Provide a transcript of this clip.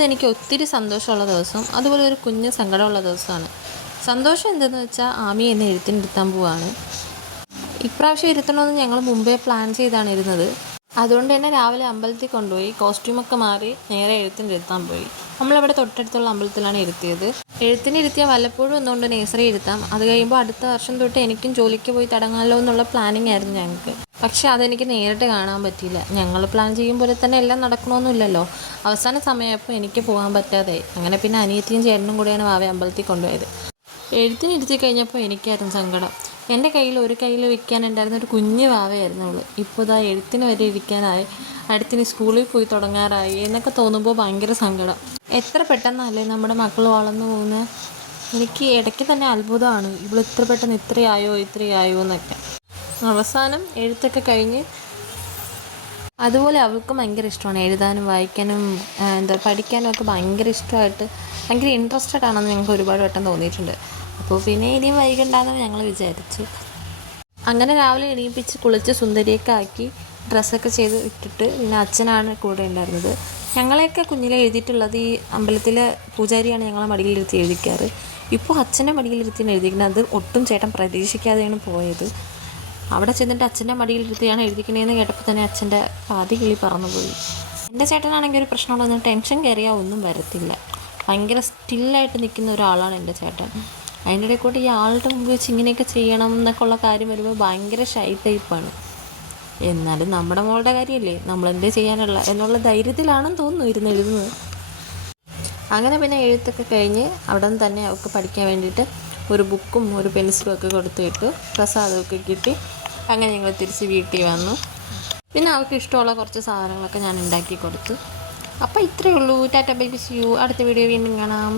ഇന്ന് എനിക്ക് ഒത്തിരി സന്തോഷമുള്ള ദിവസം, അതുപോലെ ഒരു കുഞ്ഞ് സങ്കടമുള്ള ദിവസമാണ്. സന്തോഷം എന്തെന്ന് വെച്ചാൽ ആമി എന്നെ എഴുത്തിനിരുത്താൻ പോവാണ്. ഇപ്രാവശ്യം ഇരുത്തണമെന്ന് ഞങ്ങൾ മുമ്പേ പ്ലാൻ ചെയ്താണ് ഇരുന്നത്. അതുകൊണ്ട് തന്നെ രാവിലെ അമ്പലത്തിൽ കൊണ്ടുപോയി കോസ്റ്റ്യൂമൊക്കെ മാറി നേരെ എഴുത്തിനിരുത്താൻ പോയി. നമ്മളിവിടെ തൊട്ടടുത്തുള്ള അമ്പലത്തിലാണ് ഇരുത്തിയത്. എഴുത്തിനിരുത്തിയാൽ വല്ലപ്പോഴും ഒന്നുകൊണ്ട് നേഴ്സറി ഇരുത്താം. അത് കഴിയുമ്പോൾ അടുത്ത വർഷം തൊട്ട് എനിക്കും ജോലിക്ക് പോയി തുടങ്ങാമല്ലോ എന്നുള്ള പ്ലാനിങ് ആയിരുന്നു ഞങ്ങൾക്ക്. പക്ഷെ അതെനിക്ക് നേരിട്ട് കാണാൻ പറ്റിയില്ല. ഞങ്ങൾ പ്ലാൻ ചെയ്യും പോലെ തന്നെ എല്ലാം നടക്കണമെന്നില്ലല്ലോ. അവസാന സമയപ്പോൾ എനിക്ക് പോകാൻ പറ്റാതായി. അങ്ങനെ പിന്നെ അനിയത്തിയും ചേട്ടനും കൂടെയാണ് വാവെ അമ്പലത്തിൽ കൊണ്ടുപോയത്. എഴുത്തിനിരുത്തി കഴിഞ്ഞപ്പോൾ എനിക്കായിരുന്നു സങ്കടം. എൻ്റെ കയ്യിൽ ഒരു കയ്യിൽ വിൽക്കാനുണ്ടായിരുന്ന ഒരു കുഞ്ഞു വാവയായിരുന്നു അവൾ. ഇപ്പോൾ ഇതാ എഴുത്തിന് വരെ ഇരിക്കാനായി, അടുത്തിന് സ്കൂളിൽ പോയി തുടങ്ങാറായി എന്നൊക്കെ തോന്നുമ്പോൾ ഭയങ്കര സങ്കടം. എത്ര പെട്ടെന്നല്ലേ നമ്മുടെ മക്കൾ വളർന്നു പോകുന്നത്. എനിക്ക് ഇടയ്ക്ക് തന്നെ അത്ഭുതമാണ്, ഇവൾ ഇത്ര പെട്ടെന്ന് ഇത്രയായോ എന്നൊക്കെ. അവസാനം എഴുത്തൊക്കെ കഴിഞ്ഞ് അതുപോലെ അവൾക്കും ഭയങ്കര ഇഷ്ടമാണ് എഴുതാനും വായിക്കാനും പഠിക്കാനും ഒക്കെ ഭയങ്കര ഇഷ്ടമായിട്ട് ഭയങ്കര ഇൻട്രസ്റ്റഡ് ആണെന്ന് ഞങ്ങൾക്ക് ഒരുപാട് വട്ടം തോന്നിയിട്ടുണ്ട്. അപ്പോൾ പിന്നെ ഇനിയും വൈകണ്ടെന്ന് ഞങ്ങൾ വിചാരിച്ചു. അങ്ങനെ രാവിലെ എണീപ്പിച്ച് കുളിച്ച് സുന്ദരിയൊക്കെ ആക്കി ഡ്രസ്സൊക്കെ ചെയ്ത് ഇട്ടിട്ട് പിന്നെ അച്ഛനാണ് കൂടെ ഉണ്ടായിരുന്നത്. ഞങ്ങളെയൊക്കെ കുഞ്ഞിലെ എഴുതിയിട്ടുള്ളത് ഈ അമ്പലത്തിലെ പൂജാരിയാണ് ഞങ്ങളെ മടിയിലിരുത്തി എഴുതിക്കാറ്. ഇപ്പോൾ അച്ഛൻ്റെ മടിയിലിരുത്തിയാണ് എഴുതിക്കുന്നത്. അത് ഒട്ടും ചേട്ടൻ പ്രതീക്ഷിക്കാതെയാണ് പോയത്. അവിടെ ചെന്നിട്ട് അച്ഛൻ്റെ മടിയിലിരുത്തിയാണ് എഴുതിക്കണേന്ന് കേട്ടപ്പോൾ തന്നെ അച്ഛൻ്റെ പാതി കിളി പറന്നുപോയി. എൻ്റെ ചേട്ടനാണെങ്കിൽ ഒരു പ്രശ്നമുള്ളതെന്ന് ടെൻഷൻ കയറിയാൽ ഒന്നും വരത്തില്ല. ഭയങ്കര സ്റ്റില്ലായിട്ട് നിൽക്കുന്ന ഒരാളാണ് എൻ്റെ ചേട്ടൻ. അതിൻ്റെ ഇടയിൽ കൂടി ഈ ആളുടെ മുമ്പ് വെച്ച് ഇങ്ങനെയൊക്കെ ചെയ്യണം എന്നൊക്കെ ഉള്ള കാര്യം വരുമ്പോൾ ഭയങ്കര ഷൈ ടൈപ്പാണ്. എന്നാലും നമ്മുടെ മോളുടെ കാര്യമല്ലേ, നമ്മളെന്തേ ചെയ്യാനുള്ള എന്നുള്ള ധൈര്യത്തിലാണെന്ന് തോന്നുന്നു ഇരുന്ന് എഴുതുന്നത്. അങ്ങനെ പിന്നെ എഴുത്തൊക്കെ കഴിഞ്ഞ് അവിടെ നിന്ന് തന്നെ അവൾക്ക് പഠിക്കാൻ വേണ്ടിയിട്ട് ഒരു ബുക്കും ഒരു പെൻസിലും ഒക്കെ കൊടുത്തിട്ട് പ്രസാദമൊക്കെ കിട്ടി. അങ്ങനെ ഞങ്ങൾ തിരിച്ച് വീട്ടിൽ വന്നു. പിന്നെ അവൾക്ക് ഇഷ്ടമുള്ള കുറച്ച് സാധനങ്ങളൊക്കെ ഞാൻ ഉണ്ടാക്കി കൊടുത്തു. അപ്പോൾ ഇത്രയേ ഉള്ളൂ. Tata bye bye, see you. അടുത്ത വീഡിയോ വീണ്ടും കാണാം.